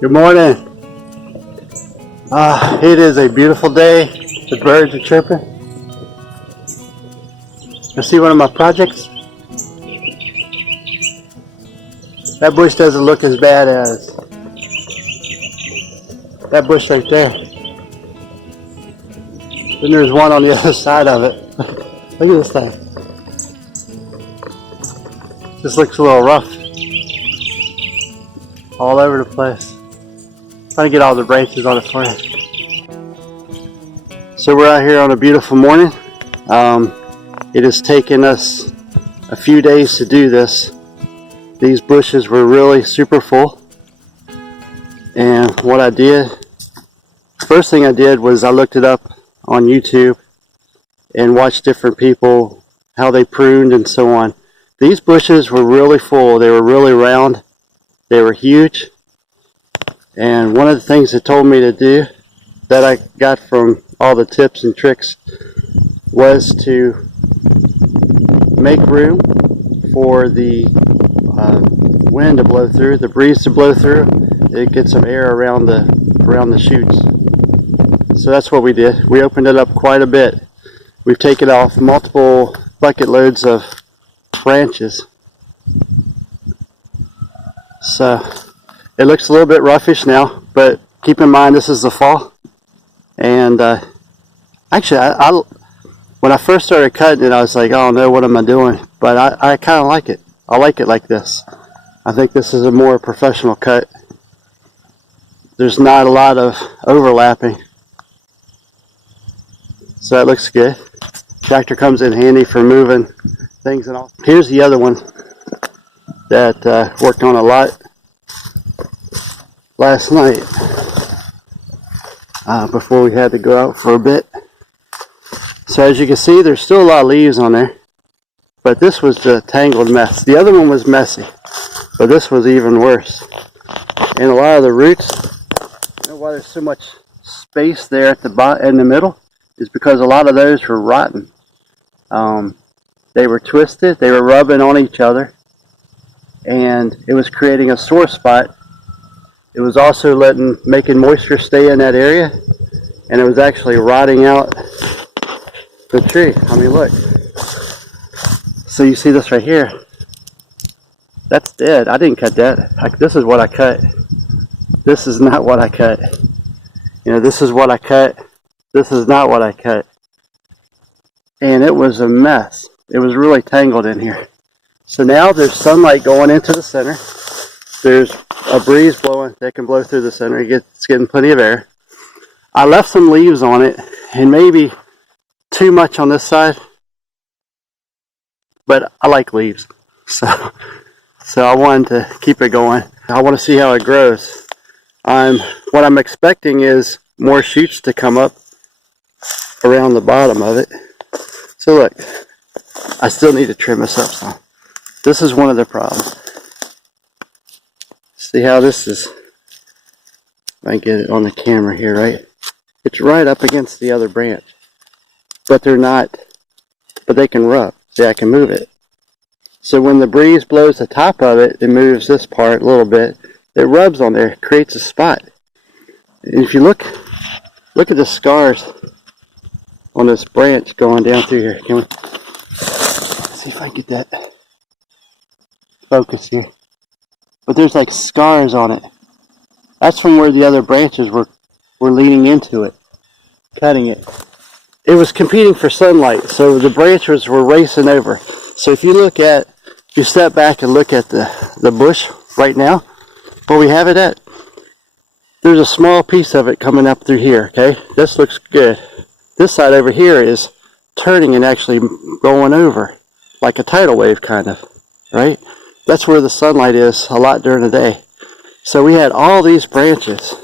Good morning. It is a beautiful day. The birds are chirping. You see one of my projects? That bush doesn't look as bad as that bush right there. Then there's one on the other side of it. Look at this thing. This looks a little rough. All over the place. Trying to get all the branches on it for you. So we're out here on a beautiful morning. It has taken us a few days to do this. These bushes were really super full. And what I did, first thing I did was I looked it up on YouTube and watched different people, how they pruned and so on. These bushes were really full. They were really round. They were huge. And one of the things they told me to do that I got from all the tips and tricks was to make room for the wind to blow through, the breeze to blow through. It gets some air around the shoots. So that's what we did. We opened it up quite a bit. We've taken off multiple bucket loads of branches. So it looks a little bit roughish now, but keep in mind this is the fall. And actually, when I first started cutting it, I was like, oh no, what am I doing? But I kind of like it. I like it like this. I think this is a more professional cut. There's not a lot of overlapping. So that looks good. Tractor comes in handy for moving things and all. Here's the other one that worked on a lot last night before we had to go out for a bit. So as you can see, there's still a lot of leaves on there, but this was the tangled mess. The other one was messy, but this was even worse. And a lot of the roots, you know why there's so much space there at the bottom in the middle, is because a lot of those were rotten. They were twisted, they were rubbing on each other, and it was creating a sore spot. It was also making moisture stay in that area, and it was actually rotting out the tree. I mean, look. So you see this right here. That's dead. I didn't cut that. This is what I cut. This is not what I cut. You know, this is what I cut. This is not what I cut. And it was a mess. It was really tangled in here. So now there's sunlight going into the center. There's a breeze blowing that can blow through the center. It's getting plenty of air. I left some leaves on it, and maybe too much on this side, but I like leaves. So I wanted to keep it going. I want to see how it grows. What I'm expecting is more shoots to come up around the bottom of it. So look, I still need to trim this up some. This is one of the problems. See how this is, if I get it on the camera here, right? It's right up against the other branch. But they're not, but they can rub. See, I can move it. So when the breeze blows the top of it, it moves this part a little bit. It rubs on there, creates a spot. And if you look at the scars on this branch going down through here. Can we see if I can get that focus here? But there's like scars on it. That's from where the other branches were leaning into it, cutting it. It was competing for sunlight, so the branches were racing over. So if you step back and look at the bush right now, where we have it at, there's a small piece of it coming up through here, okay? This looks good. This side over here is turning and actually going over, like a tidal wave kind of, right? That's where the sunlight is a lot during the day. So we had all these branches.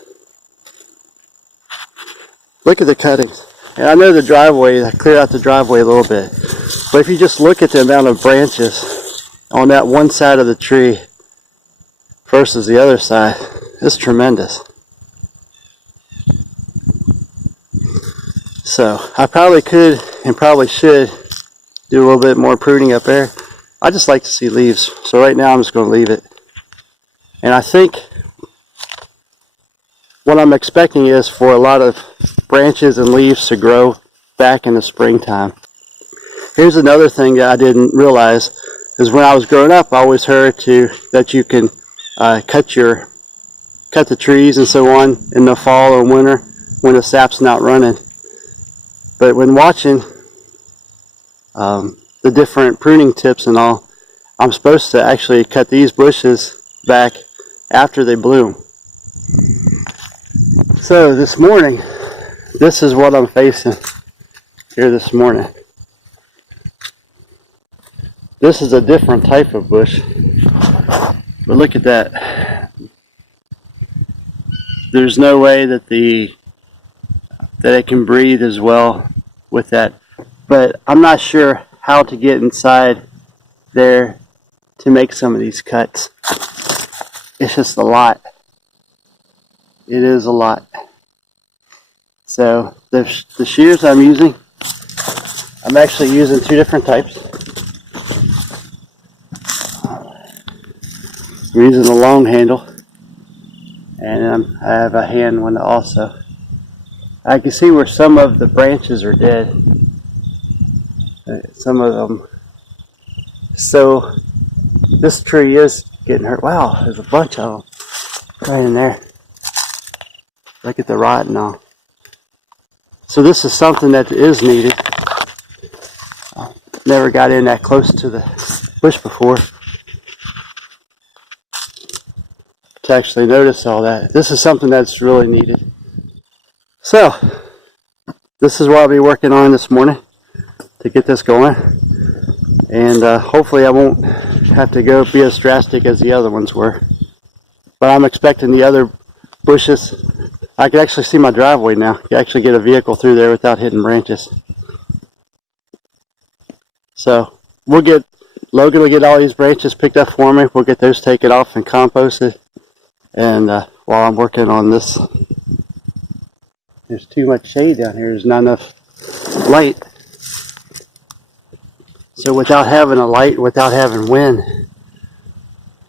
Look at the cuttings. And I know the driveway, I cleared out the driveway a little bit. But if you just look at the amount of branches on that one side of the tree versus the other side, it's tremendous. So I probably could and probably should do a little bit more pruning up there. I just like to see leaves. So right now I'm just going to leave it. And I think what I'm expecting is for a lot of branches and leaves to grow back in the springtime. Here's another thing that I didn't realize is when I was growing up, I always heard that you can cut the trees and so on in the fall or winter when the sap's not running. But when watching the different pruning tips and all, I'm supposed to actually cut these bushes back after they bloom. So this morning, this is what I'm facing here this morning. This is a different type of bush, but look at that. There's no way that it can breathe as well with that, but I'm not sure how to get inside there to make some of these cuts. It's just a lot. It is a lot. So the shears I'm using, I'm actually using two different types. I'm using a long handle, and I have a hand one also. I can see where some of the branches are dead. Some of them. So this tree is getting hurt. Wow, there's a bunch of them right in there. Look at the rot and all. So this is something that is needed. Never got in that close to the bush before to actually notice all that. This is something that's really needed. So this is what I'll be working on this morning to get this going, and hopefully I won't have to go be as drastic as the other ones were. But I'm expecting the other bushes. I can actually see my driveway now. You can actually get a vehicle through there without hitting branches. So Logan will get all these branches picked up for me. We'll get those taken off and composted. And while I'm working on this, there's too much shade down here. There's not enough light. So without having a light, without having wind,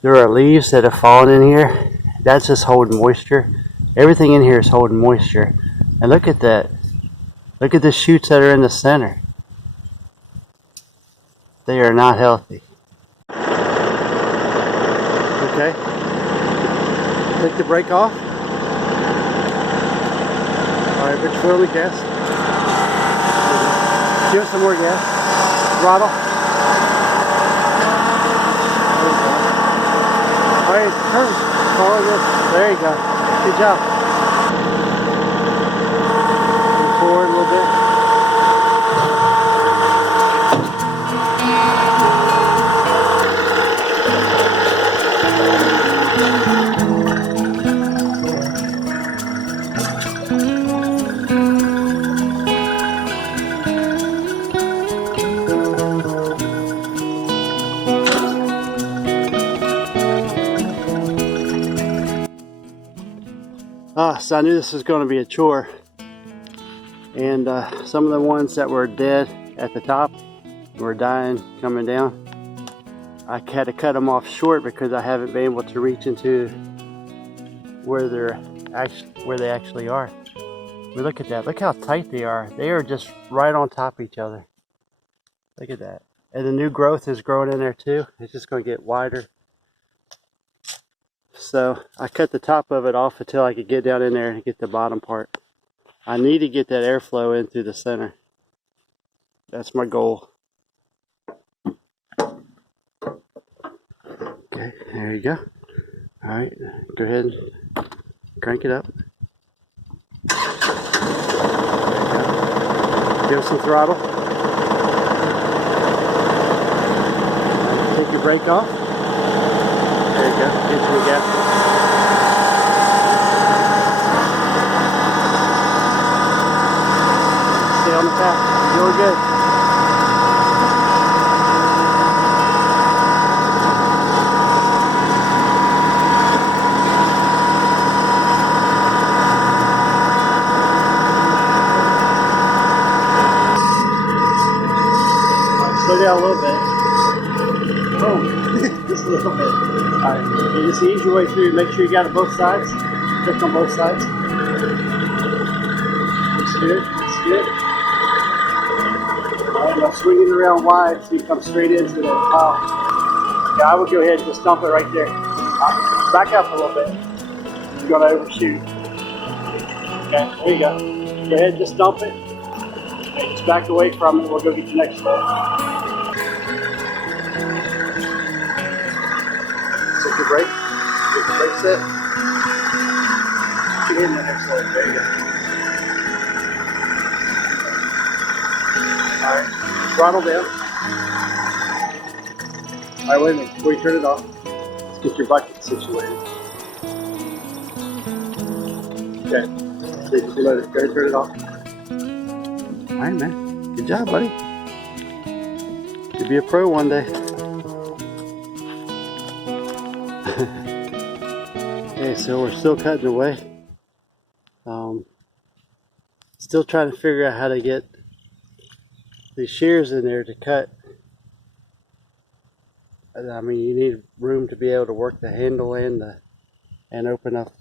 there are leaves that have fallen in here. That's just holding moisture. Everything in here is holding moisture. And look at that. Look at the shoots that are in the center. They are not healthy. Okay. Take the brake off. Alright, which fuel we gas? Give us some more gas. Throttle. Alright, turn. Follow this. There you go. Good job. Move forward a little bit. So I knew this was going to be a chore, and some of the ones that were dead at the top were dying, coming down. I had to cut them off short because I haven't been able to reach into where they actually are. But look at that. Look how tight they are. They are just right on top of each other. Look at that. And the new growth is growing in there too. It's just going to get wider. So I cut the top of it off until I could get down in there and get the bottom part. I need to get that airflow into the center. That's my goal. Okay, there you go. Alright, go ahead and crank it up. There you go. Give it some throttle. Take your brake off. There you go. Get to the gas. Stay on the path. You're doing good. Slow down a little bit. Oh, just a little bit. Alright, you just ease your way through. Make sure you got it both sides. Click on both sides. Looks good, looks good. Alright, now swing it around wide so you come straight into the pile. Yeah, I would go ahead and just dump it right there. Back up a little bit. You're going to overshoot. Okay, there you go. Go ahead and just dump it. Okay, just back away from it. We'll go get the next load. Set your brake. Get your brake set. Get in the next load. There you go. Alright, throttle down. Alright, wait a minute. Before you turn it off, let's get your bucket situated. Okay. So you just let it go, turn it off. Alright, man. Good job, buddy. You'll be a pro one day. Okay, so we're still cutting away. Still trying to figure out how to get these shears in there to cut. I mean, you need room to be able to work the handle and open up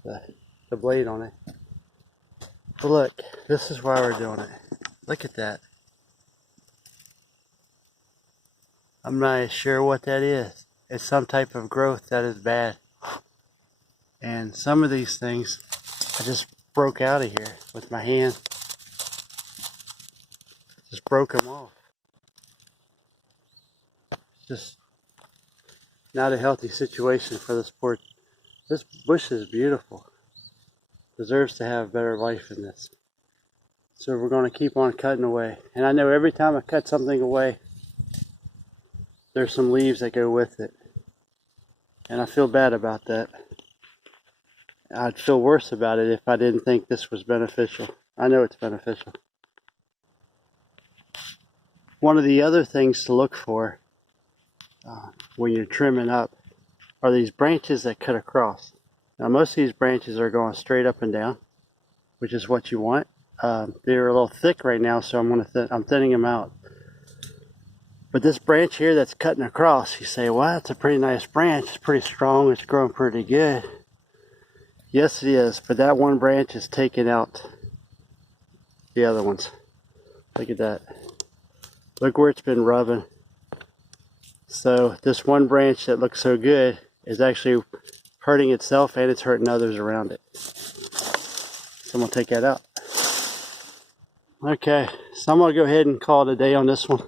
the blade on it. But look, this is why we're doing it. Look at that. I'm not sure what that is. It's some type of growth that is bad. And some of these things I just broke out of here with my hand. Just broke them off. It's just not a healthy situation for this poor. This bush is beautiful. Deserves to have a better life in this. So we're going to keep on cutting away. And I know every time I cut something away, there's some leaves that go with it. And I feel bad about that. I'd feel worse about it if I didn't think this was beneficial. I know it's beneficial. One of the other things to look for when you're trimming up are these branches that cut across. Now most of these branches are going straight up and down, which is what you want. They're a little thick right now, so I'm thinning them out. But this branch here that's cutting across, you say, well, it's a pretty nice branch. It's pretty strong. It's growing pretty good. Yes, it is. But that one branch is taking out the other ones. Look at that. Look where it's been rubbing. So this one branch that looks so good is actually hurting itself, and it's hurting others around it. So I'm going to take that out. Okay, so I'm going to go ahead and call it a day on this one.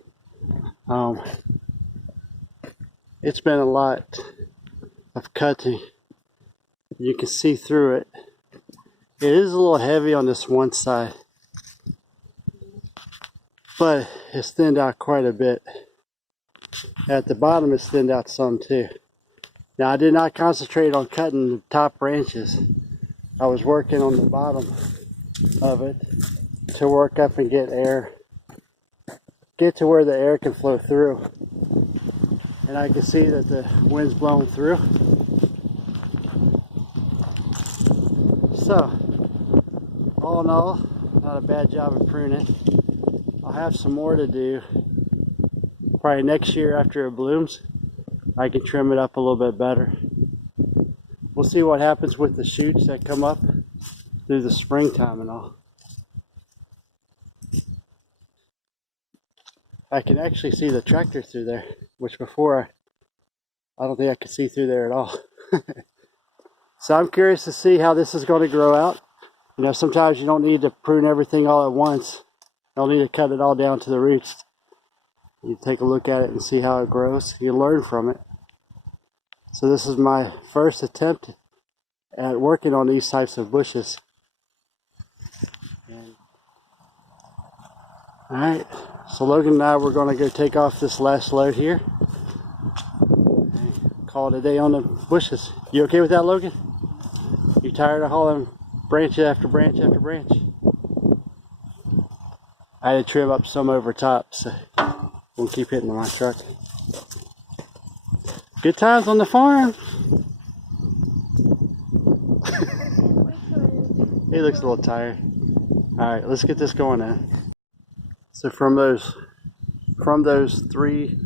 It's been a lot of cutting. You can see through it. It is a little heavy on this one side, but it's thinned out quite a bit. At the bottom it's thinned out some too. Now I did not concentrate on cutting the top branches. I was working on the bottom of it to work up and get air, get to where the air can flow through. And I can see that the wind's blowing through. So, all in all, not a bad job of pruning. I'll have some more to do. Probably next year after it blooms, I can trim it up a little bit better. We'll see what happens with the shoots that come up through the springtime and all. I can actually see the tractor through there, which before I don't think I could see through there at all. So I'm curious to see how this is going to grow out. You know, sometimes you don't need to prune everything all at once. You don't need to cut it all down to the roots. You take a look at it and see how it grows. You learn from it. So this is my first attempt at working on these types of bushes. Alright, so Logan and I, we're going to go take off this last load here. Call it a day on the bushes. You okay with that, Logan? You tired of hauling branch after branch after branch? I had to trim up some over top, so we'll keep hitting my truck. Good times on the farm. He looks a little tired. Alright, let's get this going now. So from those 3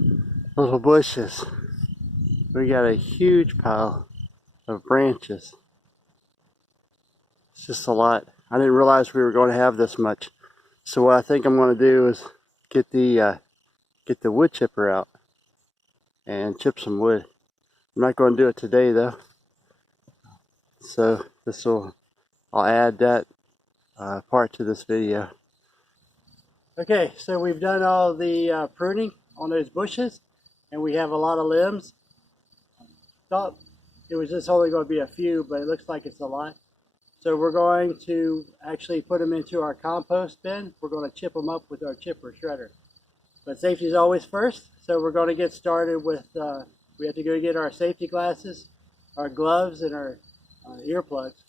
little bushes, we got a huge pile of branches. It's just a lot. I didn't realize we were going to have this much. So what I think I'm going to do is get the wood chipper out and chip some wood. I'm not going to do it today though. So I'll add that part to this video. Okay, so we've done all the pruning on those bushes, and we have a lot of limbs. Thought it was just only going to be a few, but it looks like it's a lot. So we're going to actually put them into our compost bin. We're going to chip them up with our chipper shredder. But safety is always first, so we're going to get started with, we have to go get our safety glasses, our gloves, and our earplugs.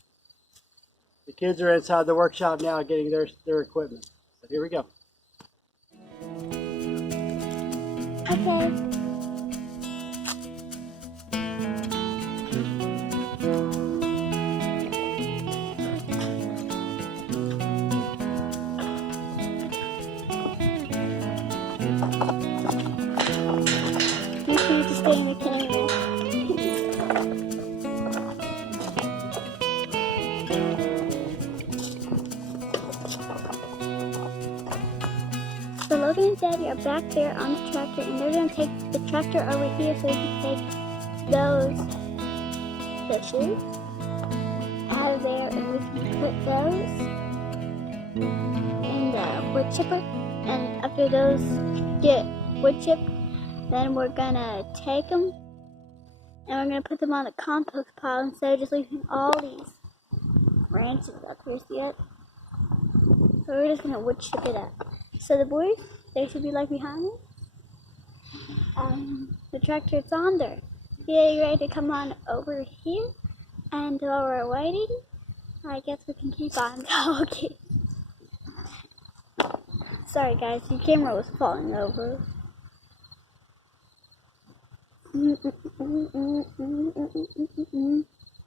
The kids are inside the workshop now getting their equipment. So here we go. Okay. You need to stay in the camera. So Logan and Daddy are back there on the tractor, and they're going to take the tractor over here so we can take those fishes out of there, and we can put those in the wood chipper. And after those get wood chipped, then we're going to take them and we're going to put them on the compost pile instead of just leaving all these branches up here. See it? So we're just going to wood chip it up. So the boys, they should be like behind me. The tractor is on there. Yeah, you ready to come on over here? And while we're waiting, I guess we can keep on talking. Sorry guys, your camera was falling over.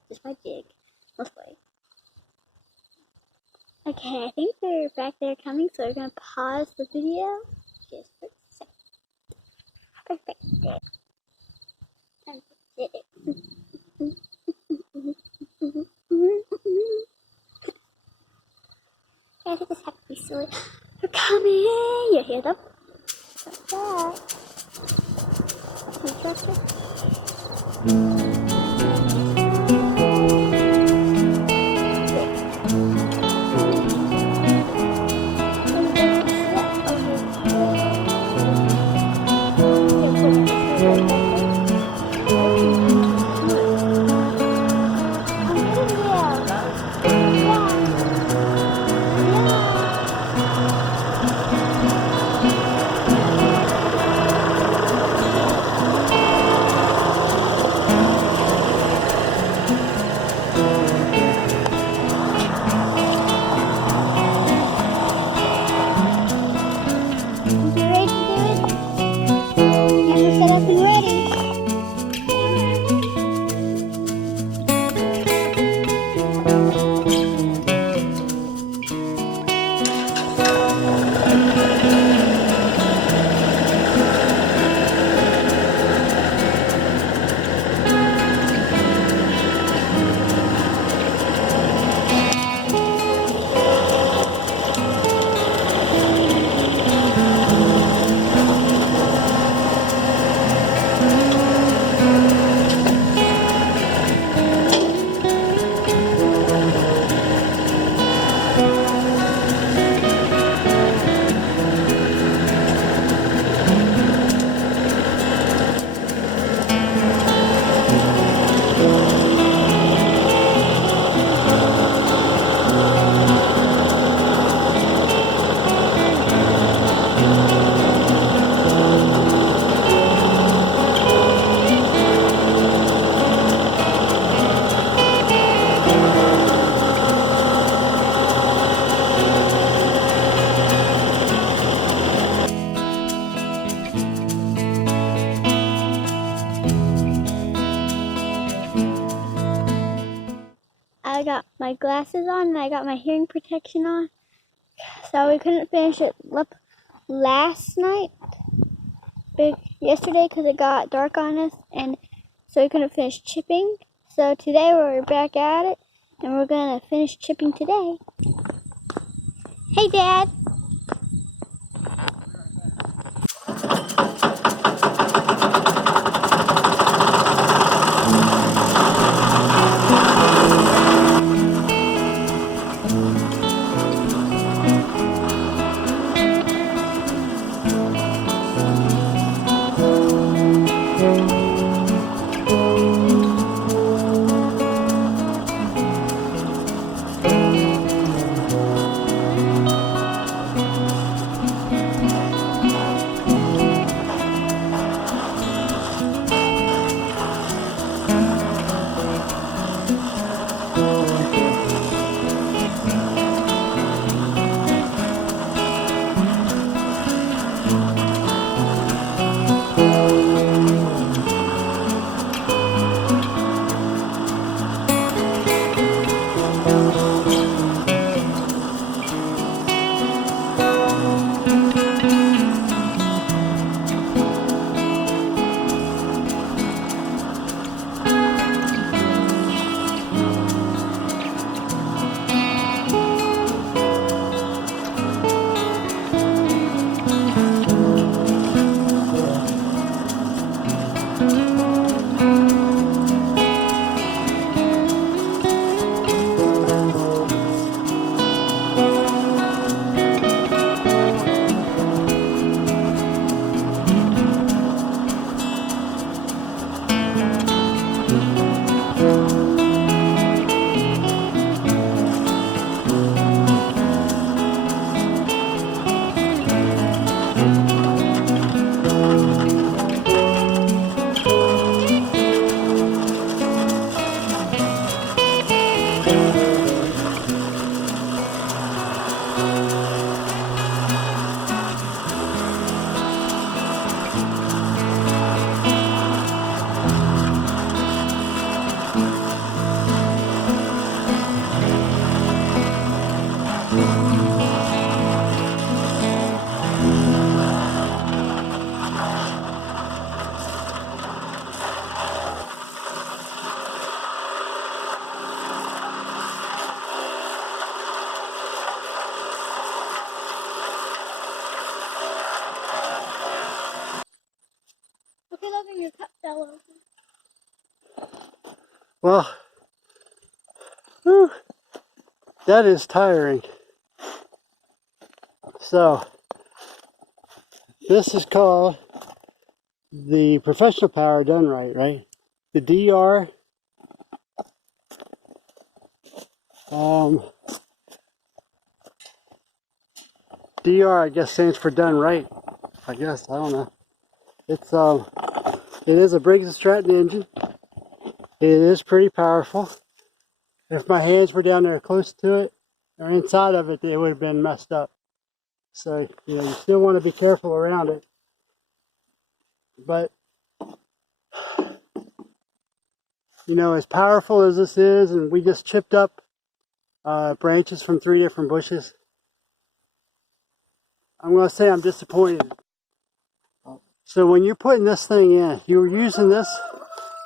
Just my jig. Let's wait. Okay, I think they're back there coming, so we're gonna pause the video just for a second. Perfect. I think this has to be silly. They're coming! You hear them? Like that. See the tractor? I got my glasses on and I got my hearing protection on. So we couldn't finish it last night, yesterday, because it got dark on us, and so we couldn't finish chipping. So today we're back at it, and we're gonna finish chipping today. Hey, Dad. Okay, Logan, your cup fell over. Well, whew, that is tiring. So, this is called the professional power done right? The DR, DR I guess stands for done right. I guess, I don't know. It is a Briggs & Stratton engine. It is pretty powerful. If my hands were down there close to it or inside of it, it would have been messed up. So, you still want to be careful around it. But, as powerful as this is, and we just chipped up branches from 3 different bushes, I'm going to say I'm disappointed. So when you're putting this thing in, you're using this,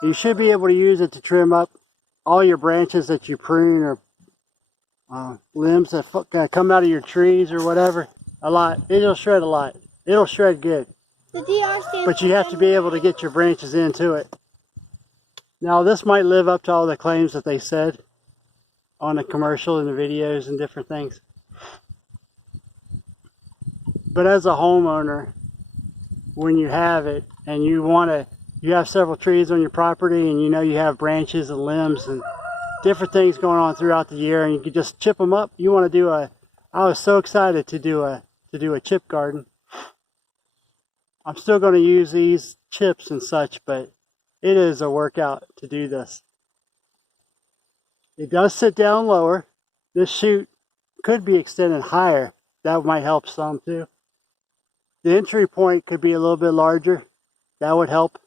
you should be able to use it to trim up all your branches that you prune or limbs that come out of your trees or whatever. A lot. It'll shred a lot. It'll shred good. The DR stands But you have to be able to get your branches into it. Now this might live up to all the claims that they said on the commercial and the videos and different things. But as a homeowner, when you have it and you have several trees on your property and you have branches and limbs and different things going on throughout the year and you can just chip them up. You want to do I was so excited to do a chip garden. I'm still going to use these chips and such, but it is a workout to do this. It does sit down lower. This chute could be extended higher. That might help some too. The entry point could be a little bit larger. That would help.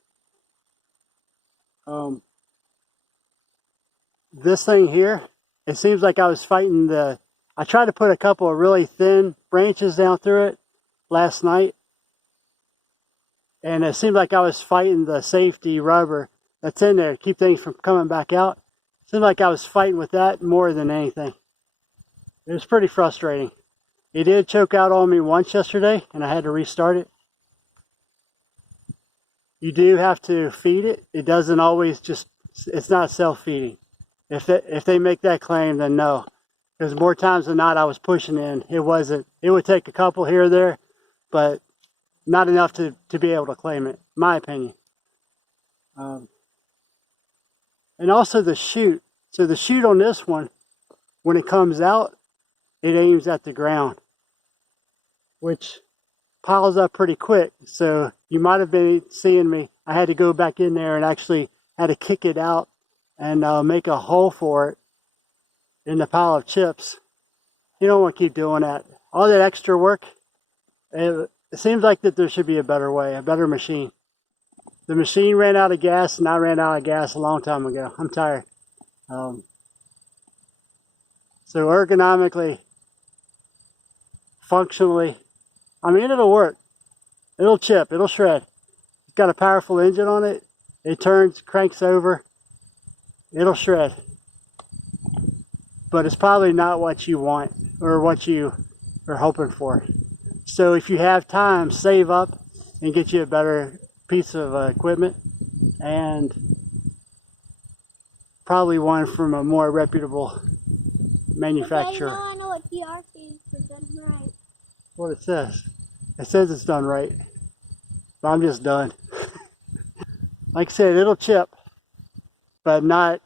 This thing here, it seems like I was fighting I tried to put a couple of really thin branches down through it last night. And it seemed like I was fighting the safety rubber that's in there to keep things from coming back out. Seemed like I was fighting with that more than anything. It was pretty frustrating. It did choke out on me once yesterday, and I had to restart it. You do have to feed it. It doesn't always just, it's not self-feeding. If they make that claim, then no. Because more times than not, I was pushing in. It wasn't. It would take a couple here or there, but not enough to be able to claim it, in my opinion. And also the chute. So the chute on this one, when it comes out, it aims at the ground, which piles up pretty quick. So you might have been seeing me. I had to go back in there and actually had to kick it out and make a hole for it in the pile of chips. You don't want to keep doing that. All that extra work, it seems like that there should be a better way, a better machine. The machine ran out of gas, and I ran out of gas a long time ago. I'm tired. So ergonomically, functionally, I mean, it'll work. It'll chip. It'll shred. It's got a powerful engine on it. It turns, cranks over. It'll shred. But it's probably not what you want or what you are hoping for. So if you have time, save up and get you a better piece of equipment, and probably one from a more reputable manufacturer. Okay, now I know what PR stands for done right. What it says. It says it's done right. But I'm just done. Like I said, it'll chip, but not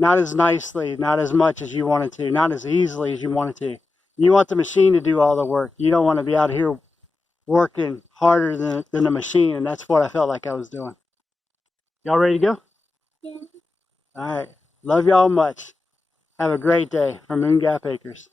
as nicely, not as much as you want it to, not as easily as you want it to. You want the machine to do all the work. You don't want to be out here working harder than the machine, and that's what I felt like I was doing. Y'all ready to go? Yeah. All right. Love y'all much. Have a great day from Moon Gap Acres.